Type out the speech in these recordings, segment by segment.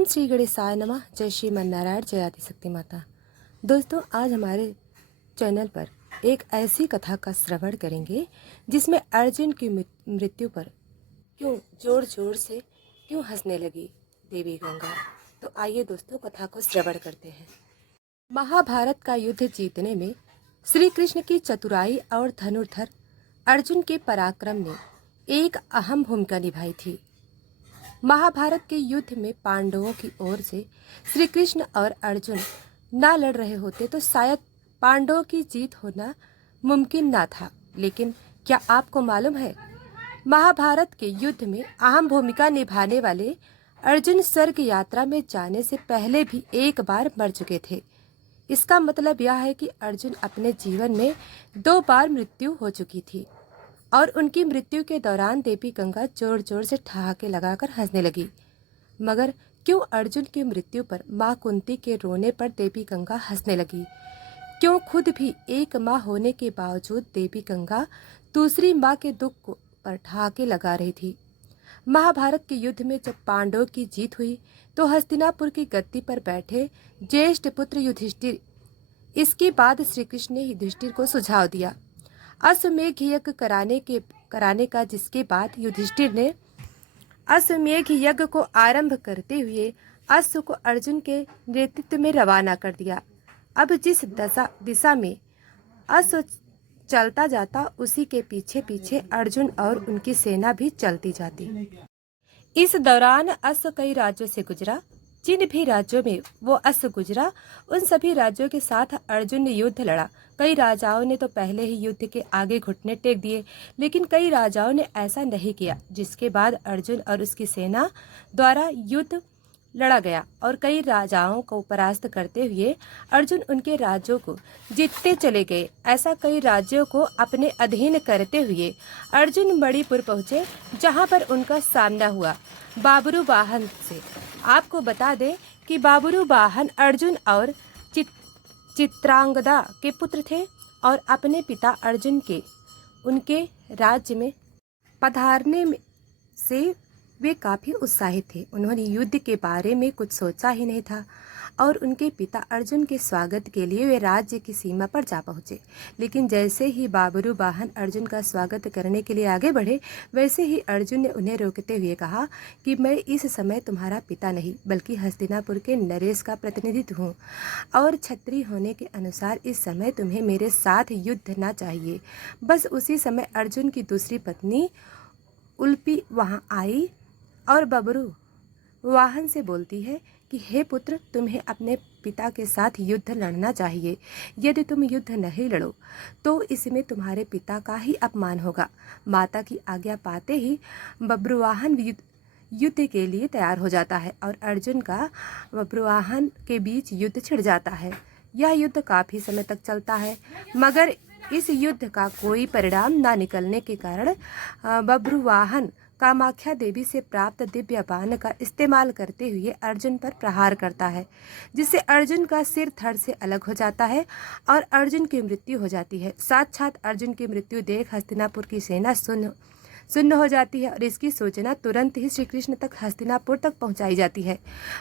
ओम श्री गणेशाय नमः। जय श्रीमन्नारायण, जय आदिशक्ति माता। दोस्तों, आज हमारे चैनल पर एक ऐसी कथा का श्रवण करेंगे जिसमें अर्जुन की मृत्यु पर क्यों जोर जोर से क्यों हंसने लगी देवी गंगा। तो आइए दोस्तों, कथा को श्रवण करते हैं। महाभारत का युद्ध जीतने में श्री कृष्ण की चतुराई और धनुर्धर अर्जुन के पराक्रम ने एक अहम भूमिका निभाई थी। महाभारत के युद्ध में पांडवों की ओर से श्री कृष्ण और अर्जुन ना लड़ रहे होते तो शायद पांडवों की जीत होना मुमकिन ना था। लेकिन क्या आपको मालूम है, महाभारत के युद्ध में अहम भूमिका निभाने वाले अर्जुन स्वर्ग यात्रा में जाने से पहले भी एक बार मर चुके थे। इसका मतलब यह है कि अर्जुन अपने जीवन में 2 बार मृत्यु हो चुकी थी और उनकी मृत्यु के दौरान देवी गंगा जोर जोर से ठहाके लगाकर हंसने लगी। मगर क्यों अर्जुन की मृत्यु पर माँ कुंती के रोने पर देवी गंगा हंसने लगी? क्यों खुद भी एक माँ होने के बावजूद देवी गंगा दूसरी माँ के दुख पर ठहाके लगा रही थी? महाभारत के युद्ध में जब पांडवों की जीत हुई तो हस्तिनापुर की गद्दी पर बैठे ज्येष्ठ पुत्र युधिष्ठिर, इसके बाद श्री कृष्ण ने युधिष्ठिर को सुझाव दिया अश्वमेध यज्ञ कराने का, जिसके बाद युधिष्ठिर ने अश्वमेध यज्ञ को आरंभ करते हुए अश्व को अर्जुन के नेतृत्व में रवाना कर दिया। अब जिस दिशा में अश्व चलता जाता उसी के पीछे पीछे अर्जुन और उनकी सेना भी चलती जाती। इस दौरान अश्व कई राज्यों से गुजरा। जिन भी राज्यों में वो अश्व गुजरा उन सभी राज्यों के साथ अर्जुन ने युद्ध लड़ा। कई राजाओं ने तो पहले ही युद्ध के आगे घुटने टेक दिए, लेकिन कई राजाओं ने ऐसा नहीं किया, जिसके बाद अर्जुन और उसकी सेना द्वारा युद्ध लड़ा गया और कई राजाओं को परास्त करते हुए अर्जुन उनके राज्यों को जीतते चले गए। ऐसा कई राज्यों को अपने अधीन करते हुए अर्जुन मणिपुर पहुँचे, जहाँ पर उनका सामना हुआ बाबरू वाहन से। आपको बता दें कि बाबरू वाहन अर्जुन और चित्रांगदा के पुत्र थे और अपने पिता अर्जुन के उनके राज्य में पधारने से वे काफ़ी उत्साहित थे। उन्होंने युद्ध के बारे में कुछ सोचा ही नहीं था और उनके पिता अर्जुन के स्वागत के लिए वे राज्य की सीमा पर जा पहुँचे। लेकिन जैसे ही बाबरू वाहन अर्जुन का स्वागत करने के लिए आगे बढ़े, वैसे ही अर्जुन ने उन्हें रोकते हुए कहा कि मैं इस समय तुम्हारा पिता नहीं बल्कि हस्तिनापुर के नरेश का प्रतिनिधित्व हूँ और क्षत्रिय होने के अनुसार इस समय तुम्हें मेरे साथ युद्ध ना चाहिए। बस उसी समय अर्जुन की दूसरी पत्नी उल्पी वहाँ आई और बबरू वाहन से बोलती है कि हे पुत्र, तुम्हें अपने पिता के साथ युद्ध लड़ना चाहिए। यदि तुम युद्ध नहीं लड़ो तो इसमें तुम्हारे पिता का ही अपमान होगा। माता की आज्ञा पाते ही बब्रुवाहन युद्ध के लिए तैयार हो जाता है और अर्जुन का बब्रुवाहन के बीच युद्ध छिड़ जाता है। यह युद्ध काफ़ी समय तक चलता है, मगर इस युद्ध का कोई परिणाम ना निकलने के कारण बब्रुवाहन कामाख्या देवी से प्राप्त दिव्य बाण का इस्तेमाल करते हुए अर्जुन पर प्रहार करता है, जिससे अर्जुन का सिर धड़ से अलग हो जाता है और अर्जुन की मृत्यु हो जाती है। साक्षात अर्जुन की मृत्यु देख हस्तिनापुर की सेना सुन्न हो जाती है और इसकी सूचना तुरंत ही श्री कृष्ण तक हस्तिनापुर तक पहुंचाई जाती है।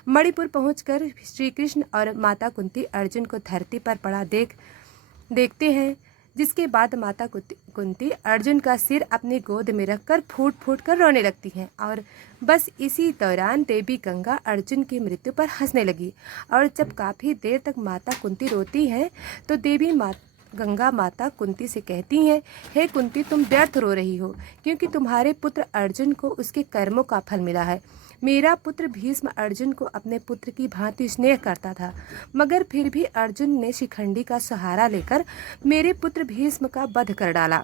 मणिपुर पहुंचकर श्री कृष्ण और माता कुंती अर्जुन को धरती पर पड़ा देखते हैं, जिसके बाद माता कुंती अर्जुन का सिर अपनी गोद में रखकर फूट फूट कर रोने लगती हैं और बस इसी दौरान देवी गंगा अर्जुन की मृत्यु पर हंसने लगी। और जब काफ़ी देर तक माता कुंती रोती हैं तो देवी गंगा माता कुंती से कहती हैं, हे कुंती, तुम व्यर्थ रो रही हो क्योंकि तुम्हारे पुत्र अर्जुन को उसके कर्मों का फल मिला है। मेरा पुत्र भीष्म अर्जुन को अपने पुत्र की भांति स्नेह करता था, मगर फिर भी अर्जुन ने शिखंडी का सहारा लेकर मेरे पुत्र भीष्म का वध कर डाला।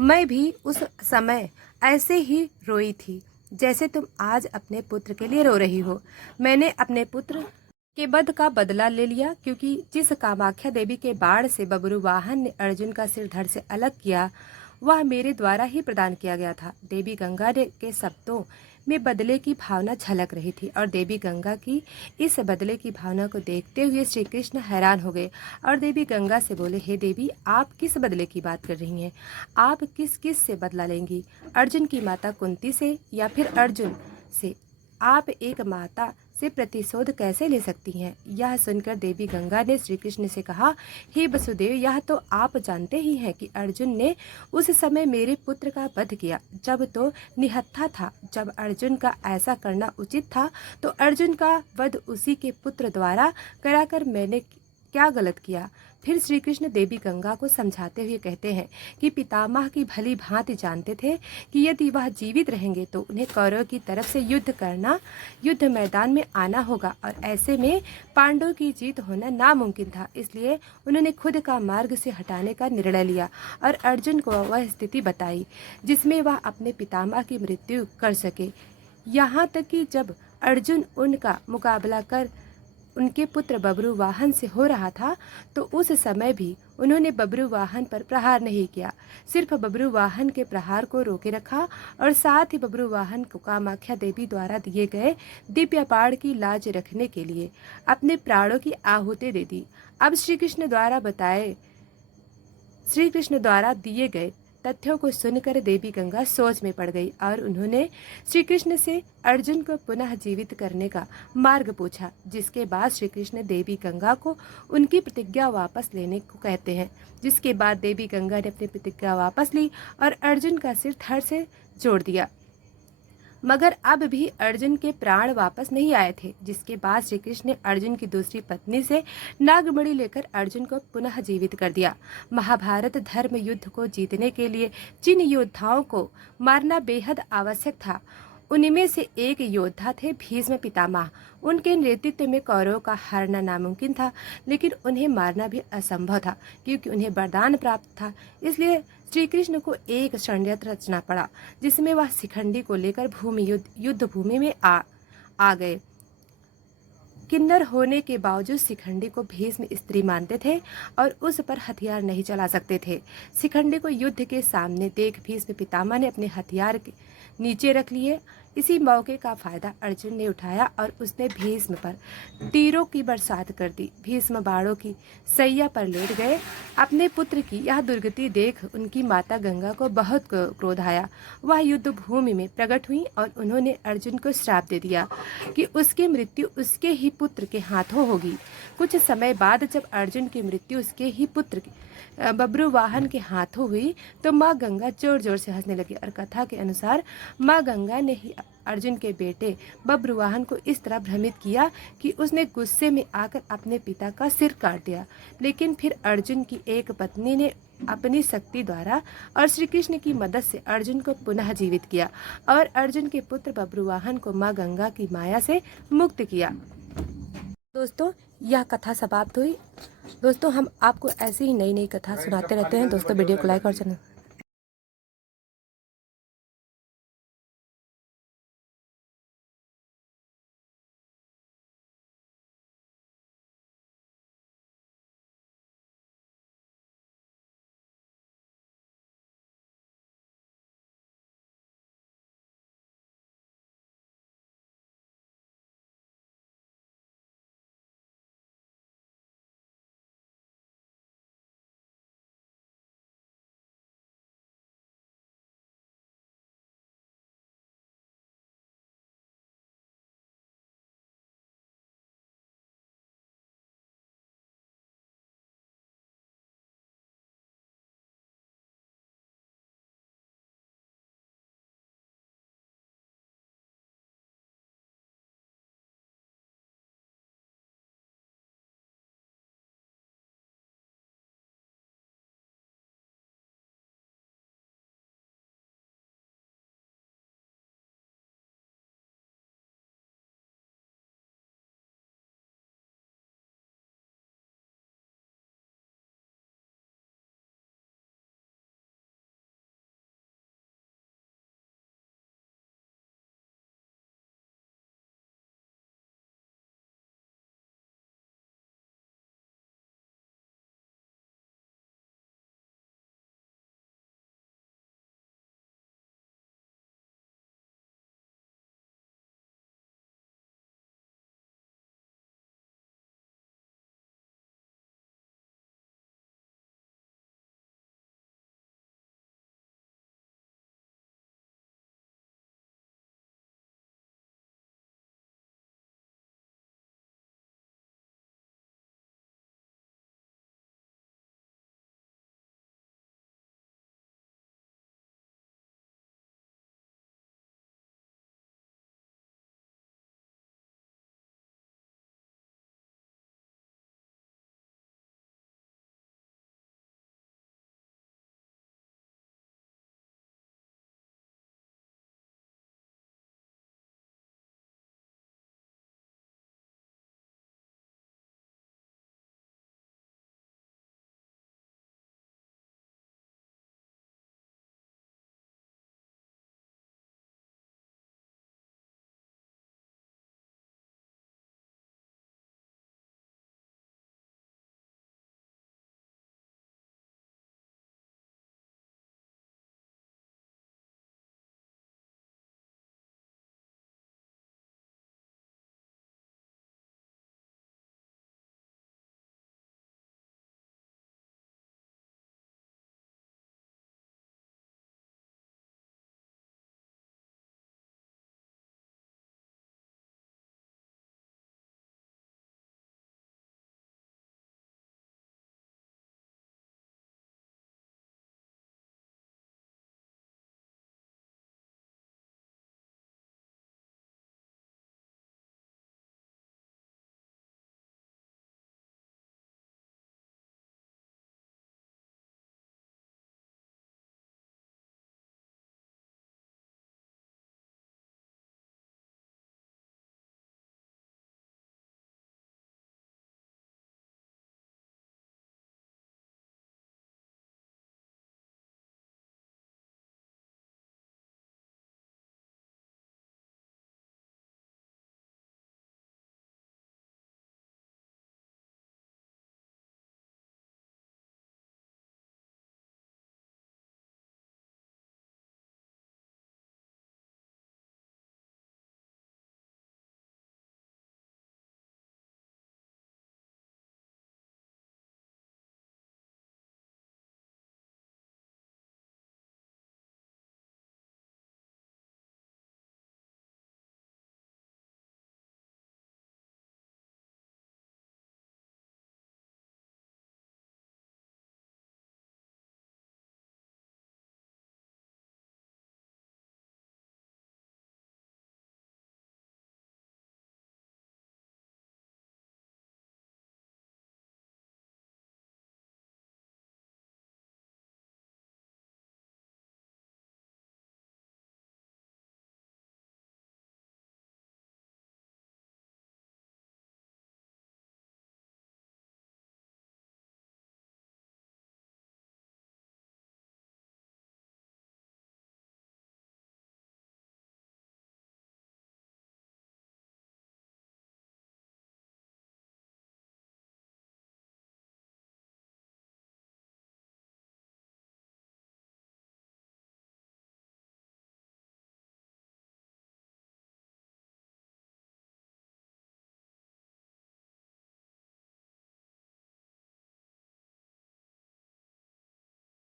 मैं भी उस समय ऐसे ही रोई थी जैसे तुम आज अपने पुत्र के लिए रो रही हो। मैंने अपने पुत्र के वध का बदला ले लिया, क्योंकि जिस कामाख्या देवी के बाण से बबरू वाहन ने अर्जुन का सिर धड़ से अलग किया वह मेरे द्वारा ही प्रदान किया गया था। देवी गंगा के शब्दों में बदले की भावना झलक रही थी और देवी गंगा की इस बदले की भावना को देखते हुए श्री कृष्ण हैरान हो गए और देवी गंगा से बोले, हे देवी, आप किस बदले की बात कर रही हैं? आप किस किस से बदला लेंगी? अर्जुन की माता कुंती से या फिर अर्जुन से? आप एक माता से प्रतिशोध कैसे ले सकती हैं? यह सुनकर देवी गंगा ने श्री कृष्ण से कहा, हे वसुदेव, यह तो आप जानते ही हैं कि अर्जुन ने उस समय मेरे पुत्र का वध किया। जब तो निहत्था था। जब अर्जुन का ऐसा करना उचित था तो अर्जुन का वध उसी के पुत्र द्वारा कराकर मैंने क्या गलत किया? फिर श्री कृष्ण देवी गंगा को समझाते हुए कहते हैं कि पितामह की भली भांति जानते थे कि यदि वह जीवित रहेंगे तो उन्हें कौरव की तरफ से युद्ध मैदान में आना होगा और ऐसे में पांडवों की जीत होना नामुमकिन था। इसलिए उन्होंने खुद का मार्ग से हटाने का निर्णय लिया और अर्जुन को वह स्थिति बताई जिसमें वह अपने पितामह की मृत्यु कर सके। यहाँ तक कि जब अर्जुन उनका मुकाबला कर उनके पुत्र बब्रुवाहन से हो रहा था तो उस समय भी उन्होंने बब्रुवाहन पर प्रहार नहीं किया, सिर्फ बब्रुवाहन के प्रहार को रोके रखा और साथ ही बब्रुवाहन को कामाख्या देवी द्वारा दिए गए दिव्य बाण की लाज रखने के लिए अपने प्राणों की आहुति दे दी। अब श्री कृष्ण द्वारा दिए गए तथ्यों को सुनकर देवी गंगा सोच में पड़ गई और उन्होंने श्री कृष्ण से अर्जुन को पुनः जीवित करने का मार्ग पूछा, जिसके बाद श्री कृष्ण देवी गंगा को उनकी प्रतिज्ञा वापस लेने को कहते हैं। जिसके बाद देवी गंगा ने अपनी प्रतिज्ञा वापस ली और अर्जुन का सिर धड़ से जोड़ दिया, मगर अब भी अर्जुन के प्राण वापस नहीं आए थे। जिसके बाद श्री कृष्ण ने अर्जुन की दूसरी पत्नी से नागमणि लेकर अर्जुन को पुनः जीवित कर दिया। महाभारत धर्म युद्ध को जीतने के लिए जिन योद्धाओं को मारना बेहद आवश्यक था उनमें से एक योद्धा थे भीष्म पितामह। उनके नेतृत्व में कौरवों का हारना नामुमकिन था, लेकिन उन्हें मारना भी असंभव था क्योंकि उन्हें वरदान प्राप्त था। इसलिए श्री कृष्ण को एक षड्यंत्र रचना पड़ा जिसमें वह शिखंडी को लेकर युद्ध भूमि में आ गए। किन्नर होने के बावजूद शिखंडी को भीष्म स्त्री मानते थे और उस पर हथियार नहीं चला सकते थे। शिखंडी को युद्ध के सामने देख भीष्म पितामह ने अपने हथियार नीचे रख लिए। इसी मौके का फायदा अर्जुन ने उठाया और उसने भीष्म पर तीरों की बरसात कर दी। भीष्म बाणों की सैया पर लेट गए। अपने पुत्र की यह दुर्गति देख उनकी माता गंगा को बहुत क्रोध आया। वह युद्ध भूमि में प्रकट हुई और उन्होंने अर्जुन को श्राप दे दिया कि उसकी मृत्यु उसके ही पुत्र के हाथों होगी। कुछ समय बाद जब अर्जुन की मृत्यु उसके ही पुत्र बब्रुवाहन के हाथों हुई तो माँ गंगा जोर जोर से हंसने लगी और कथा के अनुसार माँ गंगा ने ही अर्जुन के बेटे बब्रुवाहन को इस तरह भ्रमित किया कि उसने गुस्से में आकर अपने पिता का सिर काट दिया। लेकिन फिर अर्जुन की एक पत्नी ने अपनी शक्ति द्वारा और श्री कृष्ण की मदद से अर्जुन को पुनः जीवित किया और अर्जुन के पुत्र बब्रुवाहन को माँ गंगा की माया से मुक्त किया। दोस्तों, यह कथा समाप्त हुई। दोस्तों, हम आपको ऐसे ही नई नई कथा सुनाते रहते हैं। दोस्तों, वीडियो को लाइक और चैनल